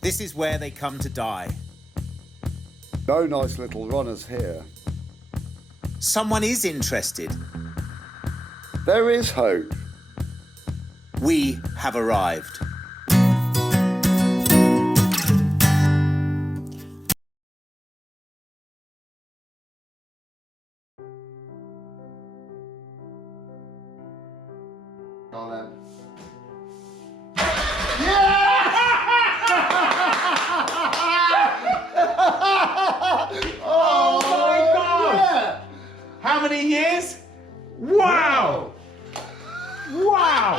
This is where they come to die. No nice little runners here. Someone is interested. There is hope. We have arrived. Oh my God! How many years? Wow! Wow!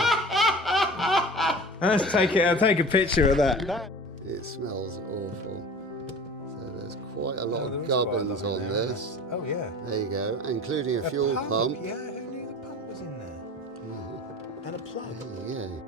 I'll take a picture of that. It smells awful. So there's quite a lot there of is quite a gubbins lot in on there. this. Oh yeah. There you go, including a fuel pump. Yeah, who knew the pump was in there? And a plug. There you go.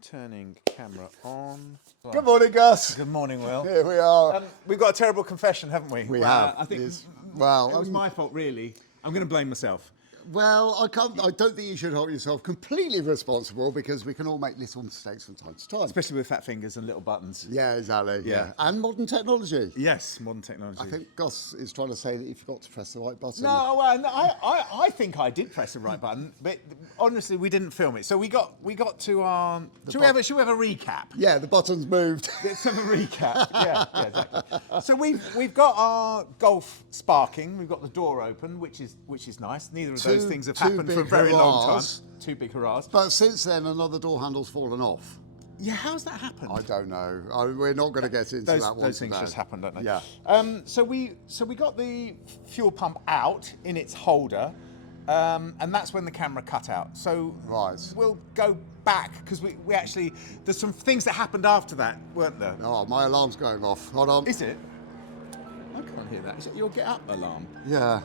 Turning camera on. Good morning, Gus. Good morning, Will. Here we are. We've got a terrible confession, haven't we? We have. I think It's- it well, was my fault, really. I'm going to blame myself. Well, I don't think you should hold yourself completely responsible because we can all make little mistakes from time to time. Especially with fat fingers and little buttons. Yeah, exactly. Yeah. And modern technology. Yes, modern technology. I think Gus is trying to say that you forgot to press the right button. No, well, no, I think I did press the right button, but honestly, we didn't film it. So we got to our. Should we have a recap? Yeah, the button's moved. Let's have a recap. Yeah, exactly. So we've got our Golf sparking. We've got the door open, which is nice. Neither of those Two- things have two happened for a big very long time. hurrahs. Two big hurrahs. But since then, another door handle's fallen off. Yeah, how's that happened? I don't know. We're not going to get into that one Those things today. just happen, don't they? Yeah. So we got the fuel pump out in its holder, and that's when the camera cut out. So Right. we'll go back because we actually there's some things that happened after that, weren't there? Oh, my alarm's going off. Hold on. Is it? I can't hear that. Is it your get up alarm? Yeah.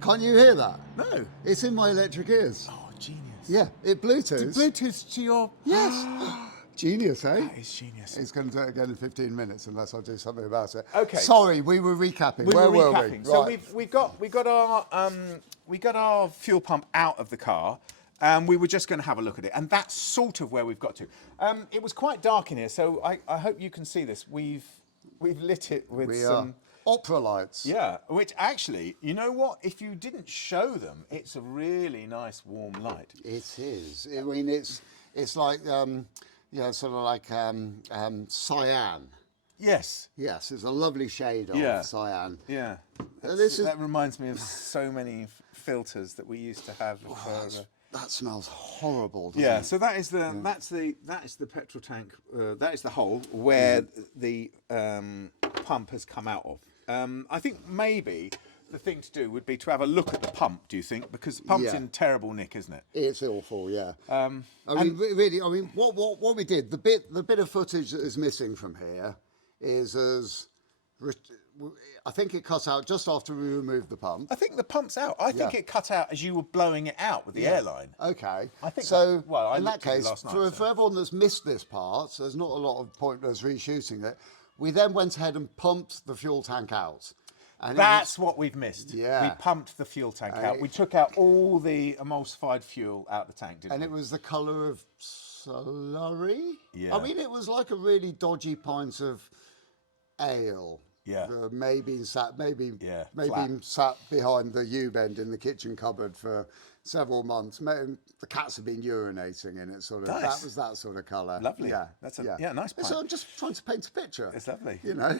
Can't you hear that? No. It's in my electric ears. Oh, genius. Yeah, it Bluetooth. Bluetooth to your. Yes. Genius, eh? That is genius. It's going to do it again in 15 minutes unless I do something about it. Okay. Sorry, we were recapping. We Where were were recapping. we? So Right. we got our fuel pump out of the car. We were just going to have a look at it, and that's sort of where we've got to. It was quite dark in here, so I hope you can see this. We've lit it with We some. are opera lights. Yeah, which actually, you know what? If you didn't show them, it's a really nice warm light. It is. I mean, it's like, sort of like cyan. Yes. Yes, it's a lovely shade of Yeah. cyan. Yeah. This is- that reminds me of so many filters that we used to have. That smells horrible. Doesn't Yeah, it? so that is the that is the petrol tank. That is the hole where the pump has come out of. I think maybe the thing to do would be to have a look at the pump. Do you think? Because the pump's Yeah. in terrible nick, isn't it? It's awful, yeah. I mean, really, I mean, what we did, the bit of footage that is missing from here is I think it cut out just after we removed the pump. I think the pump's out. I think Yeah. it cut out as you were blowing it out with the airline. Okay. I think so. that- well, I in that looked at it case, last night, for so. everyone that's missed this part, there's not a lot of point us reshooting it. We then went ahead and pumped the fuel tank out. And That's what we've missed. Yeah. We pumped the fuel tank out. We took out all the emulsified fuel out the tank, didn't and we? it was the colour of slurry. Yeah. I mean, it was like a really dodgy pint of ale. Yeah. Maybe sat flat. sat behind the U-bend in the kitchen cupboard for several months. The cats have been urinating in it, sort of. Nice. That was that sort of colour. Lovely. Yeah. That's a nice pint. So I'm just trying to paint a picture. It's lovely. You know.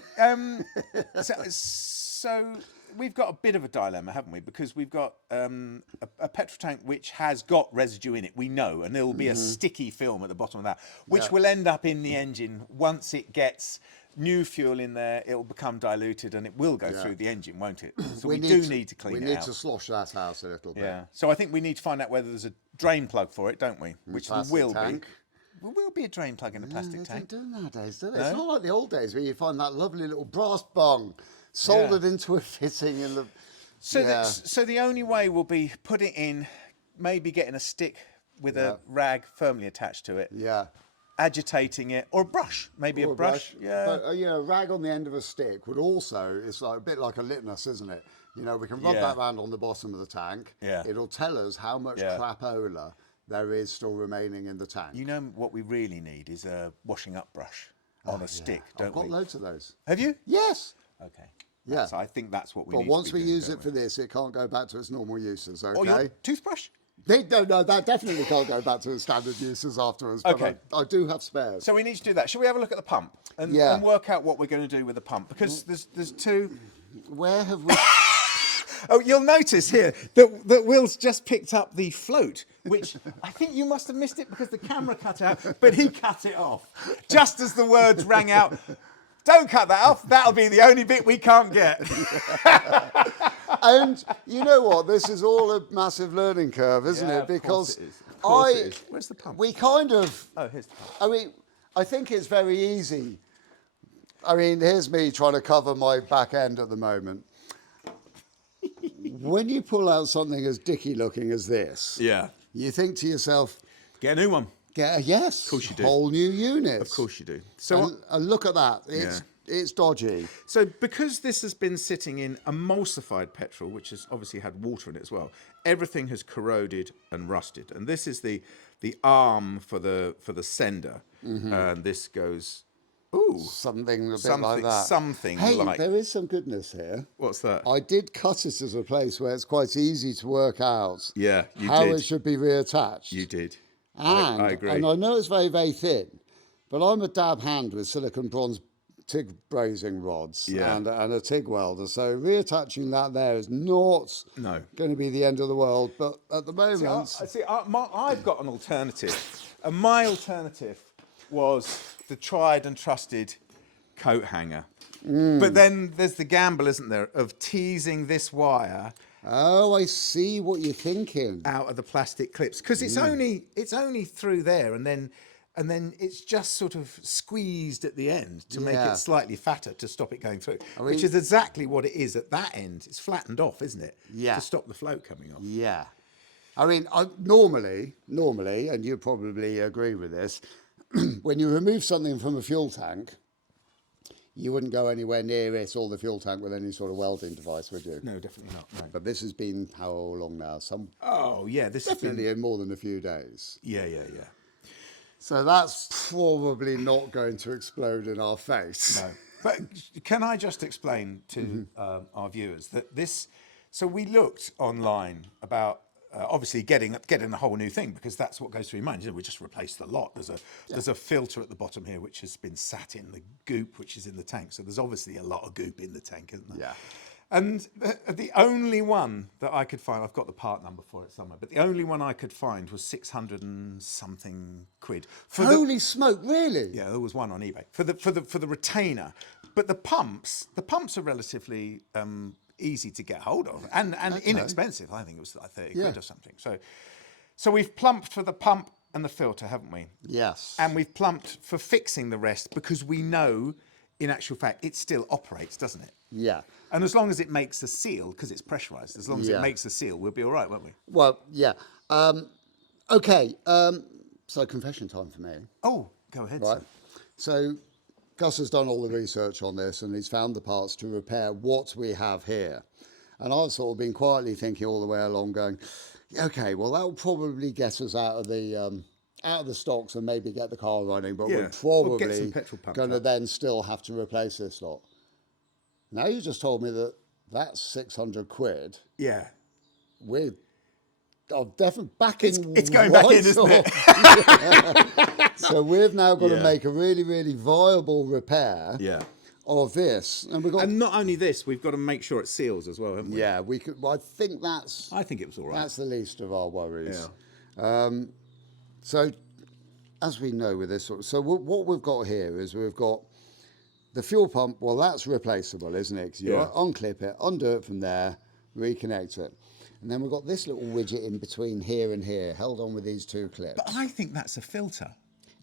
So we've got a bit of a dilemma, haven't we? Because we've got a petrol tank which has got residue in it, we know, and there will be a sticky film at the bottom of that, which Yeah. will end up in the engine once it gets new fuel in there. It will become diluted and it will go through the engine, won't it? So we do need to clean it out. We need to slosh that out a little bit. Yeah. So I think we need to find out whether there's a drain plug for it, don't we? Which there Plastic will tank. be. There will be a drain plug in the plastic They tank. don't do nowadays, do they? No? It's not like the old days where you find that lovely little brass bung soldered into a fitting in the. So, Yeah. so the only way will be put it in, maybe getting a stick with a rag firmly attached to it, Yeah. agitating it, or a brush, maybe Or a brush. Yeah. But a rag on the end of a stick would also, it's like a bit like a litmus, isn't it? You know, we can rub Yeah. that round on the bottom of the tank. Yeah. It'll tell us how much Yeah. crapola there is still remaining in the tank. You know what we really need is a washing up brush on a stick, don't I've got we? loads of those. Have you? Yes. Okay. Yeah. So I think that's what we But need once to be we doing, use don't it for we? this, it can't go back to its normal uses, okay? Oh, your toothbrush? No, that definitely can't go back to its standard uses afterwards. But Okay. I do have spares. So we need to do that. Shall we have a look at the pump and, Yeah. and work out what we're going to do with the pump? Because there's two. Where have we... Oh, you'll notice here that Will's just picked up the float, which I think you must have missed it because the camera cut out, but he cut it off just as the words rang out. Don't cut that off. That'll be the only bit we can't get. And you know what? This is all a massive learning curve, isn't Yeah, it? of course Because it is. Of course it is. Where's the pump? We kind of... Oh, here's the pump. I mean, I think it's very easy. I mean, here's me trying to cover my back end at the moment. When you pull out something as dicky looking as this, Yeah. you think to yourself, Get a new one. get a yes, course you do. whole new unit. Of course you do. So And, what, and look at that. It's dodgy. So because this has been sitting in emulsified petrol, which has obviously had water in it as well, everything has corroded and rusted. And this is the arm for the sender. And this goes, ooh, Something a bit something, like that. something Hey, like. there is some goodness here. What's that? I did cut it as a place where it's quite easy to work out Yeah, you how did. it should be reattached. You did. And I agree. And I know it's very, very thin, but I'm a dab hand with silicon bronze TIG brazing rods Yeah. and a TIG welder. So reattaching that there is not No. going to be the end of the world. But at the moment, I've got an alternative. And my alternative was the tried and trusted coat hanger. But then there's the gamble, isn't there, of teasing this wire oh, I see what you're thinking. out of the plastic clips because it's only through there, and then it's just sort of squeezed at the end to make Yeah. it slightly fatter to stop it going through, mean- which is exactly what it is at that end. It's flattened off, isn't it? Yeah. To stop the float coming off. Yeah. I mean, normally, and you probably agree with this, when you remove something from a fuel tank, you wouldn't go anywhere near it or the fuel tank with any sort of welding device, would you? No, definitely not. No. But this has been how long now? Oh yeah, this has been. Definitely in more than a few days. Yeah. So that's probably not going to explode in our face. No. But can I just explain to our viewers that this? So we looked online about obviously getting a whole new thing because that's what goes through your mind. You know, we just replaced the lot. There's a filter at the bottom here which has been sat in the goop which is in the tank. So there's obviously a lot of goop in the tank, isn't there? Yeah. And the only one that I could find, I've got the part number for it somewhere, but the only one I could find was 600 and something quid. Holy smoke! Really? Yeah, there was one on eBay for the retainer, but the pumps are relatively easy to get hold of and inexpensive. I think it was like 30 quid or something. So we've plumped for the pump and the filter, haven't we? Yes. And we've plumped for fixing the rest because we know, in actual fact, it still operates, doesn't it? Yeah. And as long as it makes a seal, because it's pressurised, as long as it Yeah. makes a seal, we'll be all right, won't we? Well, yeah. Okay. So confession time for me. Oh, go ahead. Right. Sir. So Gus has done all the research on this and he's found the parts to repair what we have here. And I've sort of been quietly thinking all the way along going, okay, well, that'll probably get us out of the stocks and maybe get the car running, but Yeah, we're we'll get some probably petrol pumped going to up. then still have to replace this lot. Now you just told me that that's 600 quid. Yeah. We're definitely back in. It's going back in, isn't it? it? So we've now got to Yeah. make a really, really viable repair Yeah. of this, and we've got. And not only this, we've got to make sure it seals as well, haven't we? Yeah, we could. Well, I think that's I think it was all right. that's the least of our worries. Yeah. So, as we know with this, so what we've got here is we've got the fuel pump. Well, that's replaceable, isn't it? 'Cause you Yeah. unclip it, undo it from there, reconnect it, and then we've got this little widget in between here and here, held on with these two clips. But I think that's a filter.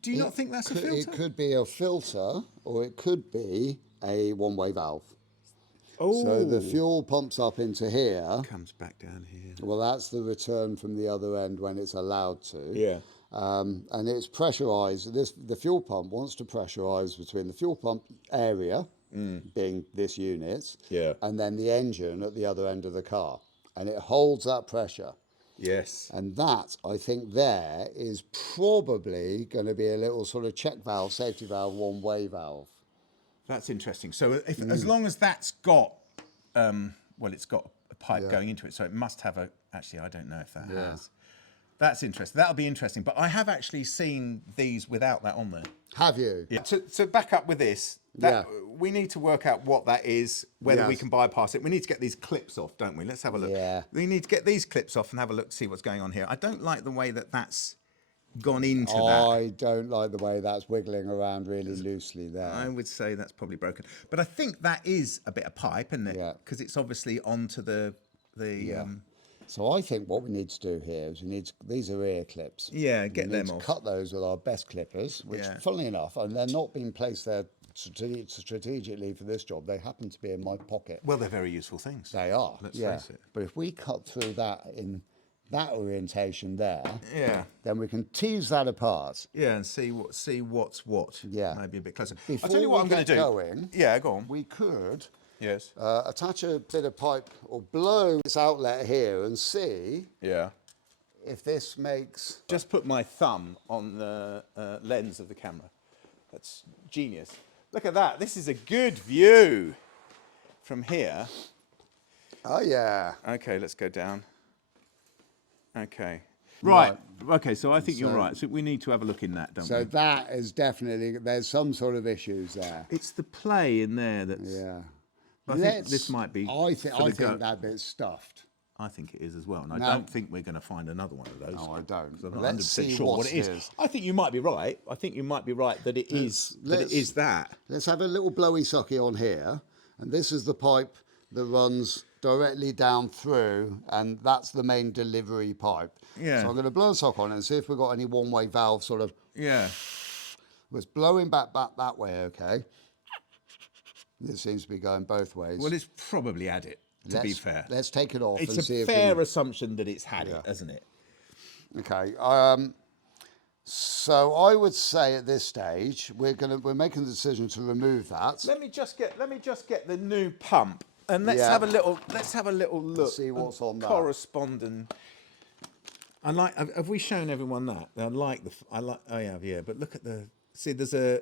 Do you not think that's a Could- filter? It could be a filter, or it could be a one-way valve. Oh. So the fuel pumps up into here. Comes back down here. Well, that's the return from the other end when it's allowed to. Yeah. and it's pressurized. The fuel pump wants to pressurize between the fuel pump area, being this unit, Yeah. and then the engine at the other end of the car, and it holds that pressure. Yes. And that, I think, there is probably going to be a little sort of check valve, safety valve, one-way valve. That's interesting. So if as long as that's got, well, it's got a pipe going into it, so it must have a. Actually, I don't know if that has. That's interesting. That'll be interesting. But I have actually seen these without that on there. Have you? Yeah. To back up with this, we need to work out what that is, whether we Yes. can bypass it. We need to get these clips off, don't we? Let's have a look. Yeah. We need to get these clips off and have a look, see what's going on here. I don't like the way that that's gone into that. I don't like the way that's wiggling around really loosely there. I would say that's probably broken. But I think that is a bit of pipe, isn't it? Yeah. Because it's obviously onto the So I think what we need to do here is these are ear clips. Yeah, We get need them to off. cut those with our best clippers, which, Yeah. funnily enough, and they're not being placed there strategically for this job. They happen to be in my pocket. Well, they're very useful things. They are. Let's yeah. face it. But if we cut through that in that orientation there, Yeah. then we can tease that apart. Yeah, and see what's what. Yeah. Maybe a bit closer. Before I'll tell you what we I'm going to get do. going, Yeah, go on. we could Yes. attach a bit of pipe or blow this outlet here and see Yeah. if this makes... Just put my thumb on the lens of the camera. That's genius. Look at that. This is a good view from here. Oh, yeah. Okay, let's go down. Okay. Right. Okay, so I think you're So- right. So we need to have a look in that, don't So we? that is definitely... There's some sort of issues there. It's the play in there that's... Yeah. I think this might be I for the think go- that bit's stuffed. I think it is as well. And No. I don't think we're going to find another one of those. No, I don't. 'Cause I'm not Let's 100% see sure what it is. is. I think you might be right. I think you might be right that it is that. Let's have a little blowy socket on here, and this is the pipe that runs directly down through, and that's the main delivery pipe. Yeah. So I'm going to blow a sock on it and see if we've got any one-way valve sort of... Yeah. It's blowing back that way, okay? This seems to be going both ways. Well, it's probably had it, to be fair. Let's take it off and It's see a if fair we... assumption that it's had it, isn't it? Okay. So I would say at this stage we're making the decision to remove that. Let me just get the new pump and let's Yeah. have a little look. see what's and on that. correspond and I like. Have we shown everyone that? I have, yeah. But look at there's a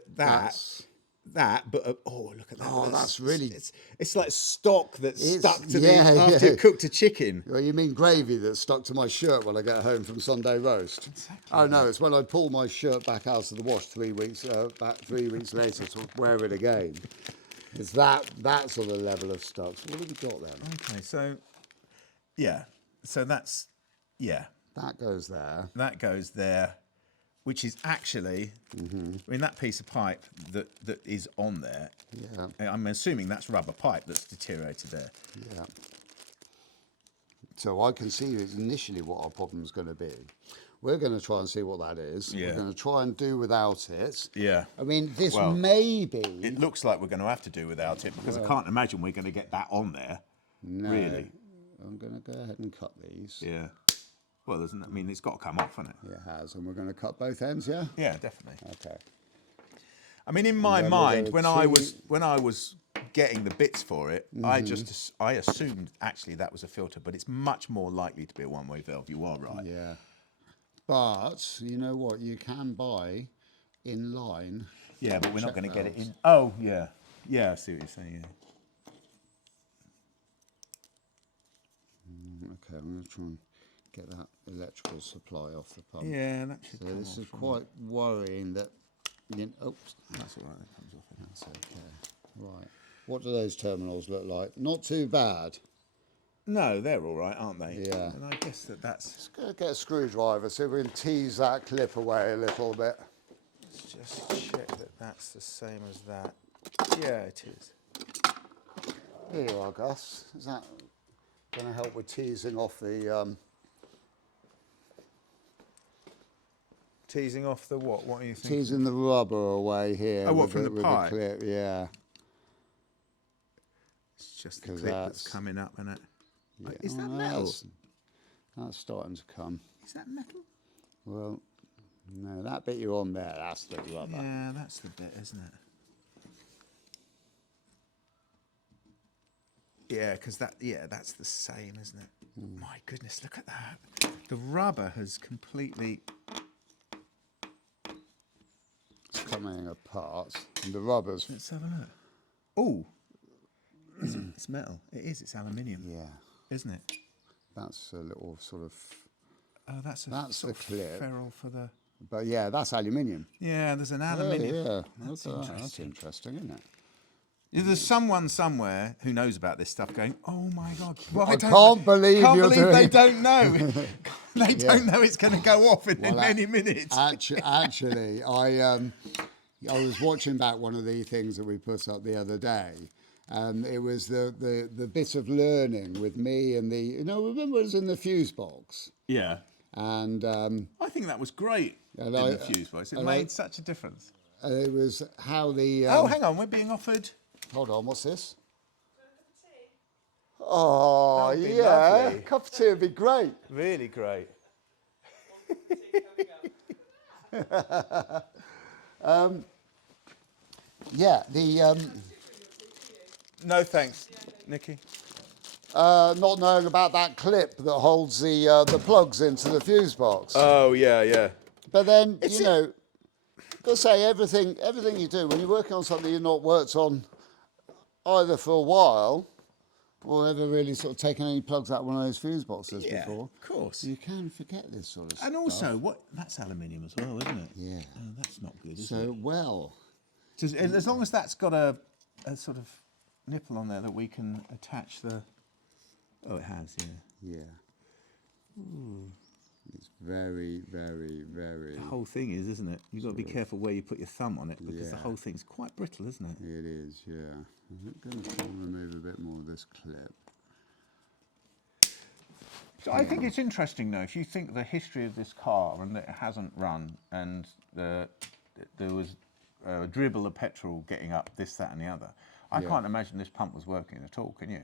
but oh, look at that. Oh, that's really- It's like stock that's It's- stuck to yeah, after yeah. you cooked a chicken. Well, you mean gravy that's stuck to my shirt when I get home from Sunday roast? Exactly. Oh no, it's when I pull my shirt back out of the wash 3 weeks back 3 weeks later to wear it again. It's that sort of level of stuff. So what have we got then? Okay, so yeah, so that's That goes there. that goes there, which is actually, I mean, that piece of pipe that is on there. Yeah. I'm assuming that's rubber pipe that's deteriorated there. Yeah. So I can see initially what our problem's going to be. We're going to try and see what that is. Yeah. We're going to try and do without it. Yeah. I mean, this Well, may be... It looks like we're going to have to do without it because I can't imagine we're going to get that on there. No. Really? I'm going to go ahead and cut these. Yeah. Well, I mean, it's got to come off, hasn't it? It has, and we're going to cut both ends, yeah? Yeah, definitely. Okay. I mean, in my then we're mind, gonna when I was getting the bits for it, Mm-hmm. I assumed actually that was a filter, but it's much more likely to be a one-way valve. You are right. Yeah. But, you know what? You can buy in line. Yeah, but we're not Check going to get it valves. in. Oh, yeah. Yeah, I see what you're saying. Yeah. Okay, I'm going to try and get that electrical supply off the pump. Yeah, that should So come this off is from- quite worrying that... oops. That's all right. That comes off. That's okay. Right. What do those terminals look like? Not too bad. No, they're all right, aren't they? Yeah. And I guess that's Let's go get a screwdriver so we can tease that clip away a little bit. let's just check that that's the same as that. Yeah, it is. Here you are, Gus. Is that going to help with teasing off the... Teasing off the what? What are you thinking? teasing the rubber away here. Oh, what, with from the with pipe? clip, yeah. It's just the 'Cause clip that's that's- coming up, isn't it? Is that Oh, metal? That's starting to come. Is that metal? Well, No, that bit you're on there, that's the rubber. Yeah, that's the bit, isn't it? Yeah, because that's the same, isn't it? My goodness, look at that. The rubber has completely. It's coming apart. And the rubber's... Let's have a look. Oh, it's metal. It is. It's aluminium. Yeah, Isn't it? that's a little sort of... Oh, that's That's sort the of clip. ferrule for the. But yeah, that's aluminium. Yeah, there's an Oh, aluminium. yeah, That's that's interesting. interesting, isn't it? There's someone somewhere who knows about this stuff going, oh my God. Well, I can't believe can't you're believe doing they it." don't know. They don't know it's going to go off in many minutes. Actually, I was watching back one of the things that we put up the other day, and it was the bit of learning with me and remember it was in the fuse box, Yeah. and I think that was great And in I- the fuse box. It and made I- such a difference. it was how the Oh, hang on. We're being offered. hold on, what's this? Oh That would be yeah, lovely. cup of tea would be great. Really great. Yeah, the No thanks, Nikki. not knowing about that clip that holds the plugs into the fuse box. Oh, yeah. But then, got to say, everything you do, when you're working on something you've not worked on either for a while, or ever really sort of taken any plugs out of one of those fuse boxes Yeah, before, of course. you can forget this sort of stuff. And also, that's aluminium as well, isn't it? Yeah. Oh, that's not good, is it? So, well, As long as that's got a sort of nipple on there that we can attach the. Oh, it has, yeah. yeah. It's very, very, very, The whole thing is, isn't it? You've got to be careful where you put your thumb on it because the Yeah. whole thing's quite brittle, isn't it? it is, yeah. I'm going to try and remove a bit more of this clip. So I think it's interesting, though, if you think the history of this car and that it hasn't run and there was a dribble of petrol getting up, this, that, and the other. I Yeah. can't imagine this pump was working at all, can you?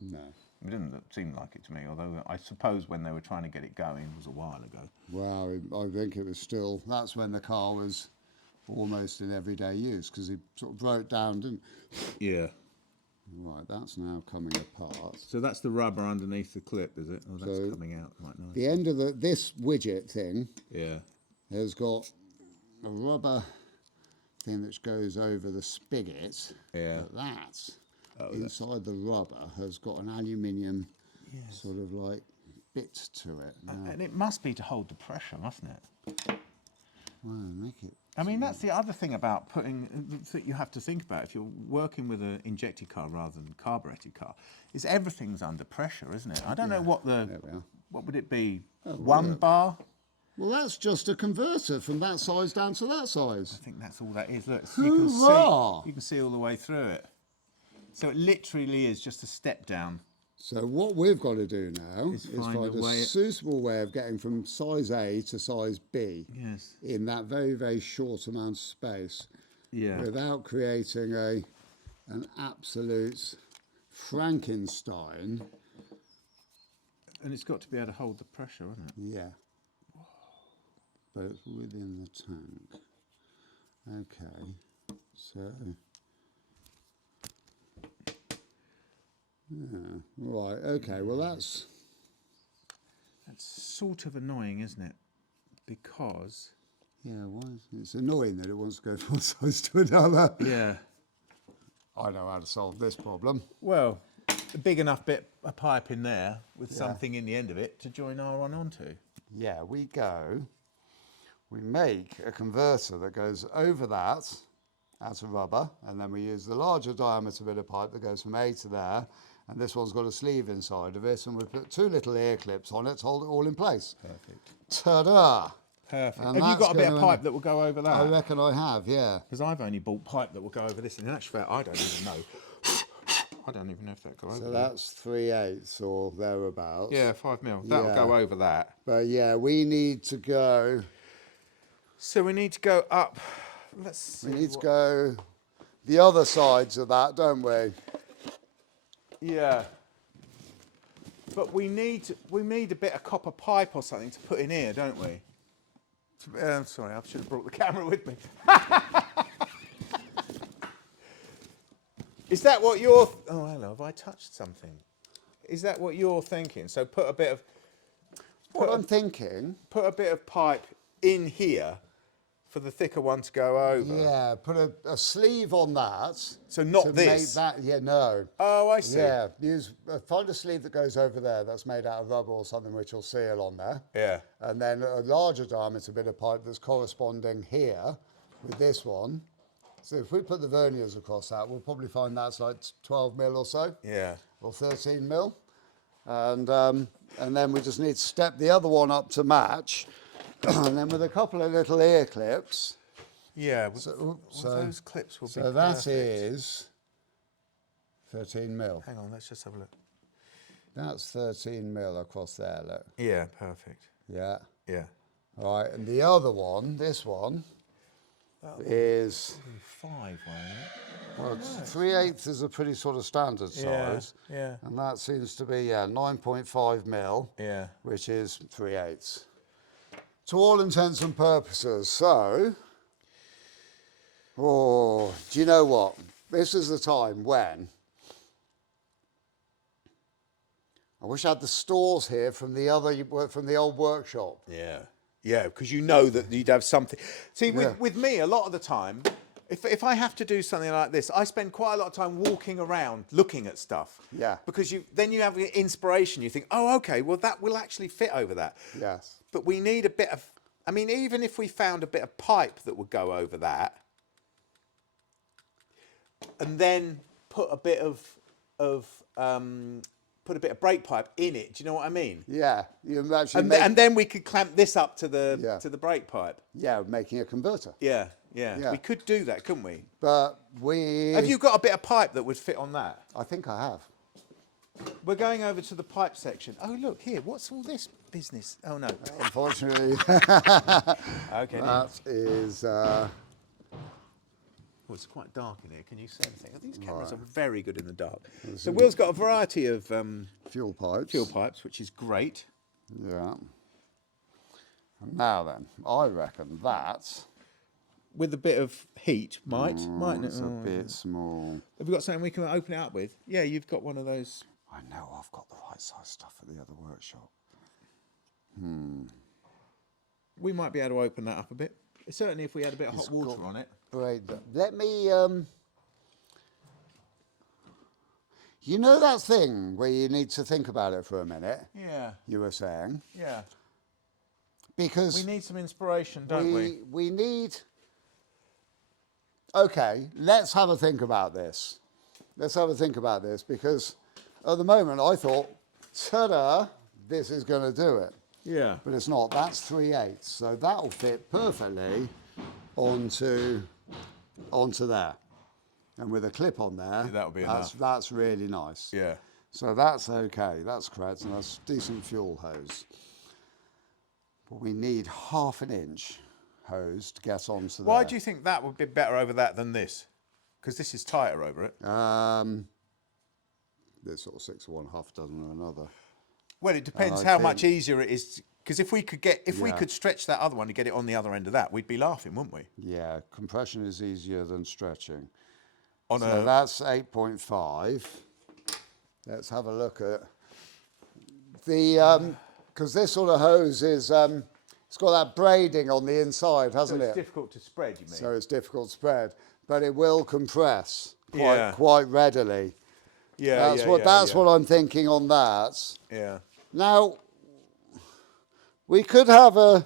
No. It didn't seem like it to me, although I suppose when they were trying to get it going, it was a while ago. Well, I think it was still, that's when the car was almost in everyday use, because it sort of broke down, didn't Yeah. Right, that's now coming apart. So that's the rubber underneath the clip, is it? Oh, that's So coming out quite nice. The end of this widget thing Yeah. has got a rubber thing which goes over the spigot. Yeah. But that, inside the rubber, has got an aluminium sort of like bit to it. Now, And it must be to hold the pressure, mustn't it? well, make it. I mean, that's the other thing about that you have to think about if you're working with an injected car rather than a carburetted car, is everything's under pressure, isn't it? I don't know what There we are. what would it be? Oh, 1 bar? Well, that's just a converter from that size down to that size. I think that's all that is. Look, Hoorah! you can see all the way through it. So it literally is just a step down. So what we've got to do now Is is find find a a way- suitable way of getting from size A to size B Yes. in that very, very short amount of space Yeah. without creating an absolute Frankenstein. And it's got to be able to hold the pressure, hasn't it? Yeah. But it's within the tank. Okay. So. Yeah. Right. Okay. Well, that's. That's sort of annoying, isn't it? Because Yeah. Why? It's annoying that it wants to go from one size to another. yeah. I know how to solve this problem. Well, a big enough bit of pipe in there with something in the end of it to join our one onto. Yeah, we make a converter that goes over that out of rubber, and then we use the larger diameter bit of pipe that goes from A to there, and this one's got a sleeve inside of it, and we put 2 little ear clips on it to hold it all in place. Perfect. Ta-da! Perfect. And Have you that's got a bit of gonna- pipe that will go over I that? reckon I have, yeah. Because I've only bought pipe that will go over this. In actual fact, I don't even know. I don't even know if that go over So there. that's 3/8 or thereabouts. Yeah, 5 mil. That'll Yeah. go over that. But yeah, we need to go. So we need to go up. Let's see. We need to go the other sides of that, don't we? Yeah. But we need a bit of copper pipe or something to put in here, don't we? Sorry, I should have brought the camera with me. Is that what you're... Oh, hello, have I touched something? Is that what you're thinking? So put a bit of... What I'm thinking, Put a bit of pipe in here for the thicker one to go over. yeah, put a sleeve on that. So not to this? Make that, yeah, no. Oh, I see. Yeah, find a sleeve that goes over there that's made out of rubber or something which will seal on there. Yeah. And then a larger diameter bit of pipe that's corresponding here with this one. So if we put the verniers across that, we'll probably find that's like 12 mil or so. Yeah. Or 13 mil. And then we just need to step the other one up to match. And then with a couple of little ear clips. Yeah. So those clips will be So that perfect. is 13 mil. Hang on, let's just have a look. That's 13 mil across there, look. Yeah, perfect. Yeah. Yeah. All right, and the other one, this one, is, 5, won't it? well, 3/8 is a pretty sort of standard Yeah, size. yeah. And that seems to be, 9.5 mil, Yeah. which is 3/8. To all intents and purposes. So, do you know what? This is the time when I wish I had the stores here from the old workshop. Yeah. Yeah, because you know that you'd have something. See, Yeah. with me, a lot of the time, if I have to do something like this, I spend quite a lot of time walking around looking at stuff. Yeah. Because then you have inspiration. You think, oh, okay, well, that will actually fit over that. Yes. But we need a bit of, I mean, even if we found a bit of pipe that would go over that, and then put a bit of brake pipe in it. Do you know what I mean? Yeah. You actually And then we could clamp this up to the Yeah. to the brake pipe. yeah, making a converter. Yeah, yeah, Yeah. We could do that, couldn't we? But Have you got a bit of pipe that would fit on that? I think I have. We're going over to the pipe section. Oh, look here. What's all this business? Oh no. Unfortunately, Okay. that is. Oh, it's quite dark in here. Can you see anything? These cameras are very good in the dark. So Will's got a variety of Fuel pipes. fuel pipes, which is great. Yeah. And now then, I reckon that With a bit of heat, mightn't it? it's a bit small. Have we got something we can open it up with? Yeah, you've got one of those. I know I've got the right size stuff at the other workshop. We might be able to open that up a bit. Certainly, if we had a bit of hot water on it. Great. Let me. You know that thing where you need to think about it for a minute? Yeah, You were saying, yeah. because We need some inspiration, don't we? we need. Okay, let's have a think about this. Let's have a think about this because at the moment I thought, ta-da, this is going to do it. Yeah. But it's not. That's 3/8, so that'll fit perfectly onto there, and with a clip on there. That'll be that's, enough. That's really nice. Yeah. So that's okay. That's correct, and that's decent fuel hose. But we need 1/2 inch hose to get onto there. Why do you think that would be better over that than this? Because this is tighter over it. There's sort of 6 of one, half a dozen of another. Well, it depends I how think- much easier it is. Because if we Yeah. could stretch that other one to get it on the other end of that, we'd be laughing, wouldn't we? Yeah, compression is easier than stretching. On So that's 8.5. Let's have a look at the, because this sort of hose is, it's got that braiding on the inside, hasn't it? difficult to spread, you mean? So it's difficult to spread, but it will compress Yeah. quite readily. yeah, That's what I'm thinking on that. Yeah. Now, we could have a.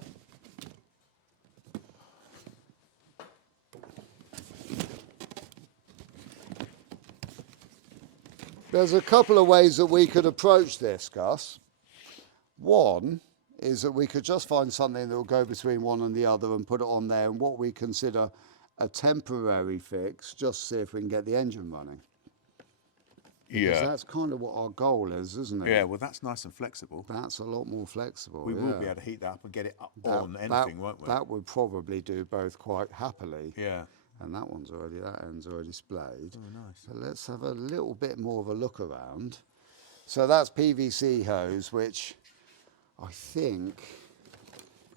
There's a couple of ways that we could approach this, Gus. One is that we could just find something that will go between one and the other and put it on there, and what we consider a temporary fix, just see if we can get the engine running. Because that's kind of what our goal is, isn't it? Yeah, well, that's nice and flexible. That's a lot more flexible. We will yeah. be able to heat that up and get it up That- on anything, won't we? That would probably do both quite happily. Yeah. And that end's already splayed. Oh, nice. So let's have a little bit more of a look around. So that's PVC hose, which I think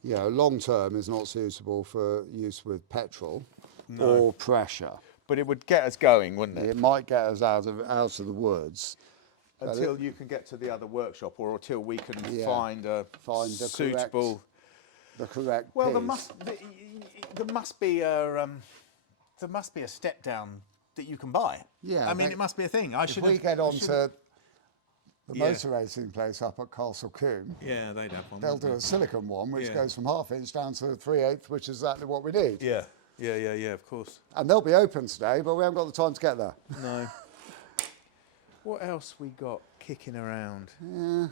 you know, long term is not suitable for use with petrol or pressure. But it would get us going, wouldn't it? It might get us out of the woods. Until you can get to the other workshop, or until we can Yeah. find a Find the suitable. The correct Well, piece. there must be a step down that you can buy. Yeah, I mean, but it must be a thing. I If should. we get on to the Yeah. motor racing place up at Castle Combe, Yeah, they'd have one. they'll do a silicon one, which Yeah. goes from 1/2 inch down to 3/8, which is exactly what we need. Yeah, of course. And they'll be open today, but we haven't got the time to get there. No. What else we got kicking around? Yeah.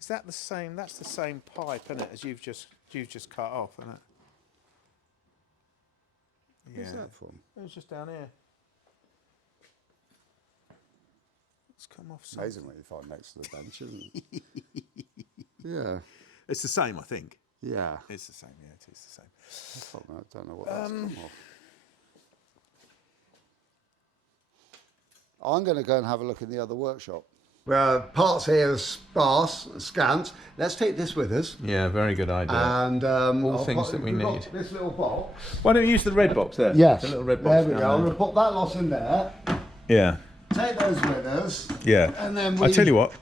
Is that the same? That's the same pipe, isn't it? As you've just cut off, isn't it? Where's that from? It was just down here. It's come off. Something. Amazing what you find next to the bench, isn't it? Yeah. It's the same, I think. Yeah. It's the same. Yeah, it is the same. I don't know what that's come off. I'm going to go and have a look in the other workshop. Parts here are sparse, scant. Let's take this with us. Yeah, very good idea. And All things that we we've got need. This little box. Why don't you use the red box there? Yes. The little red box. There we down go. I'm there. going to put that lot in there. Yeah. Take those with us. Yeah. And then I tell you what.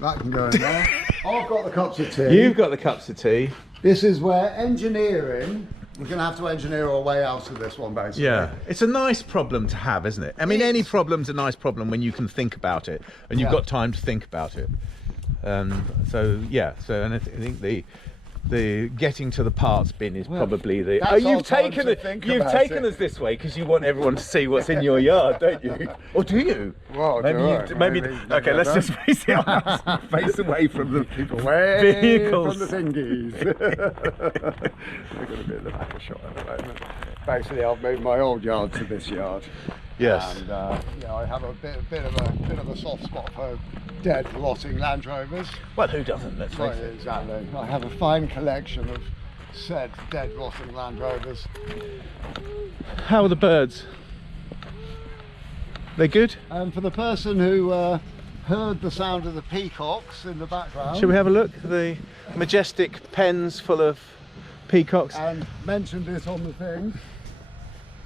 that can go in there. I've got the cups of tea. You've got the cups of tea. This is where engineering. We're going to have to engineer our way out of this one, basically. Yeah, it's a nice problem to have, isn't it? I mean, any problem's a nice problem when you can think about it and you've Yeah. got time to think about it. So and I think the getting to the parts bin is probably the. that's Oh, you've our time taken to it. think You've about taken it. us this way because you want everyone to see what's in your yard, don't you? Or do you? Well, maybe do you. I? Maybe. Maybe Okay, let's don't. just face it. Face away from the Keep away vehicles. from the thingies. We're going to be in the back of shot at the moment. Basically, I've moved my old yard to this yard. Yes. And I have a bit of a soft spot for dead, rotting Land Rovers. Well, who doesn't? Let's Right, face it. exactly. I have a fine collection of said dead, rotting Land Rovers. How are the birds? They good? And for the person who heard the sound of the peacocks in the background, Shall we have a look? The majestic pens full of peacocks. and mentioned it on the thing.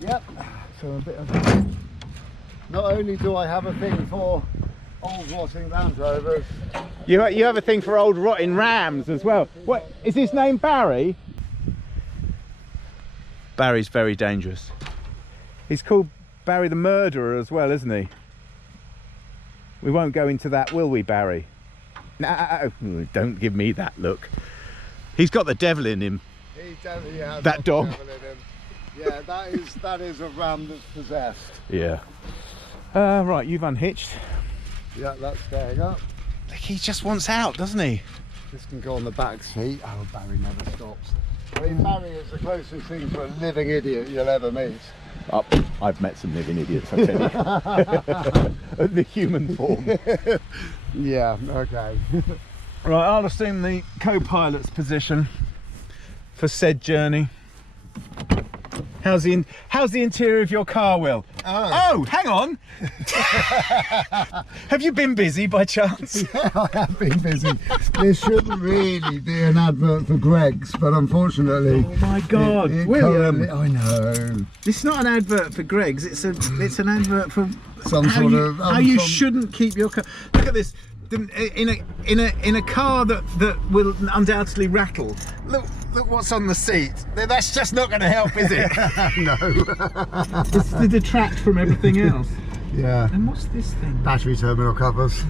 Yep. So a bit of. Not only do I have a thing for old rotting Land Rovers. You have a thing for old rotting rams as well. What is his name? Barry? Barry's very dangerous. He's called Barry the Murderer as well, isn't he? We won't go into that, will we, Barry? No, don't give me that look. He's got the devil in him. He definitely has That got dog. the devil in him. Yeah, that is a ram that's possessed. Yeah. Right, you've unhitched. Yeah, that's staying up. He just wants out, doesn't he? This can go on the back seat. Oh, Barry never stops. I mean, Barry is the closest thing to a living idiot you'll ever meet. Oh, I've met some living idiots, I tell you. The human form. Yeah, okay. Right, I'll assume the co-pilot's position for said journey. How's the interior of your car, Will? Oh, hang on. Have you been busy by chance? I have been busy. This shouldn't really be an advert for Greggs, but unfortunately. Oh my God, it William! currently- I know. It's not an advert for Greggs. It's an advert for Some how sort you, of- how you some- shouldn't keep your car. Look at this. In a car that will undoubtedly rattle. Look what's on the seat. That's just not going to help, is it? No. It's to detract from everything else. Yeah. And what's this thing? Battery terminal covers.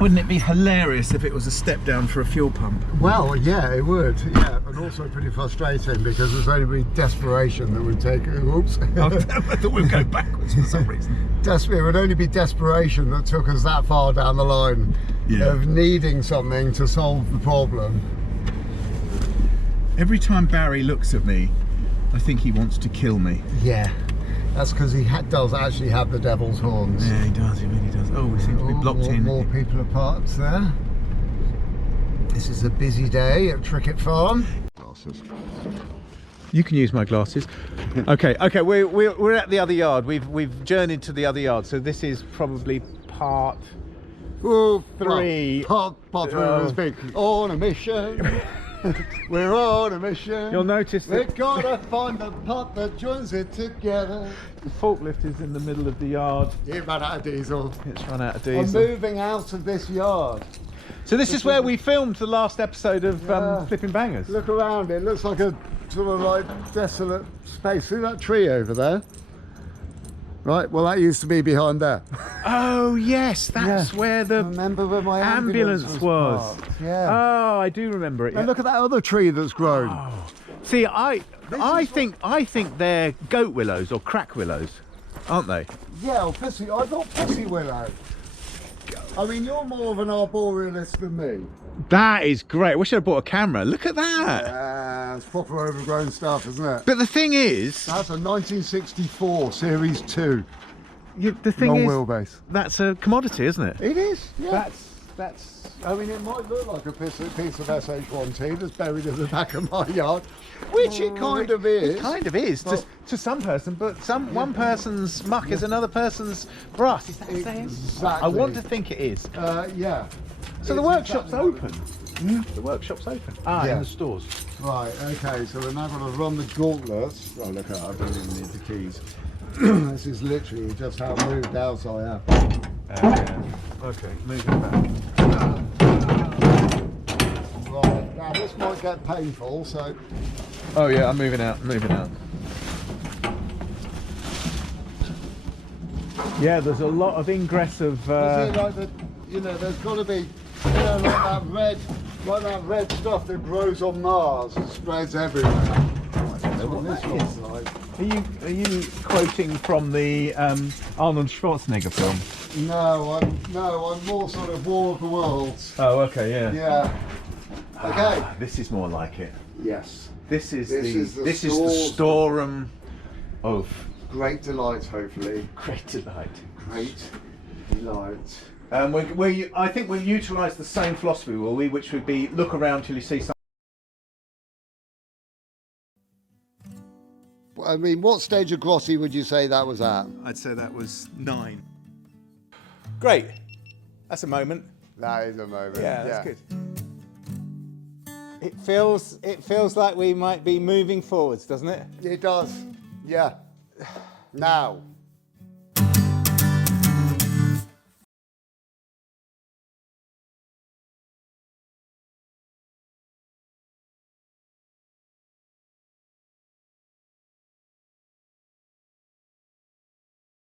Wouldn't it be hilarious if it was a step down for a fuel pump? Well, yeah, it would. Yeah, and also pretty frustrating because there's only desperation that would take. Oops. I thought we'd go backwards for some reason. It would only be desperation that took us that far down the line of needing something to solve the problem. Every time Barry looks at me, I think he wants to kill me. Yeah, that's because he does actually have the devil's horns. Yeah, he does. He really does. Oh, we seem to be blocked in. More people apart there. This is a busy day at Trickett Farm. Glasses. You can use my glasses. Okay, we're at the other yard. We've journeyed to the other yard, so this is probably part Ooh, Three. Part three was big. On a mission. We're on a mission. You'll notice We've that got to find the part that joins it together. the forklift is in the middle of the yard. You ran out of diesel. It's run out of I'm diesel. moving out of this yard. So this is where we filmed the last episode of Flipping Bangers. Look around, it looks like a sort of like desolate space. See that tree over there? Right, well that used to be behind there. Oh yes, that's where the Remember where my ambulance was. parked? Yeah. Oh, I do remember it. And Yeah. look at that other tree that's grown. See, I think they're goat willows or crack willows, aren't they? Yeah, well, I thought pussy willow. I mean, you're more of an arborealist than me. That is great. We should have bought a camera. Look at that. It's proper overgrown stuff, isn't it? But the thing is, That's a 1964 Series 2 the thing long is, wheelbase. that's a commodity, isn't it? It is, yeah. That's. I mean, it might look like a piece of SH1T that's buried in the back of my yard, which it kind of is. It kind of is to some person, but one person's muck is another person's brass. Is that a saying? Exactly. I want to think it is. Yeah. So the It's workshop's exactly what it open. The workshop's open. Ah, Yeah. in the stores. Right, okay, so we're now going to run the gauntlet. Oh, look at that, I don't even need the keys. This is literally just how moved out I am. Okay, moving back. Right, now this might get painful, so... Oh yeah, I'm moving out. Yeah, there's a lot of ingress of. Is it like the, there's got to be, like that red stuff that grows on Mars and spreads everywhere. I don't know what this looks like. Are you quoting from the Arnold Schwarzenegger film? No, I'm more sort of War of the Worlds. Oh, okay, yeah. Yeah. Okay. This is more like it. Yes. This is the the storeroom of Great delight, hopefully. great delight. Great delight. I think we'll utilise the same philosophy, will we? Which would be look around till you see something. I mean, what stage of Grossi would you say that was at? I'd say that was 9. Great. That's a moment. That is a moment. Yeah, that's good. It feels like we might be moving forwards, doesn't it? It does. Yeah. Now.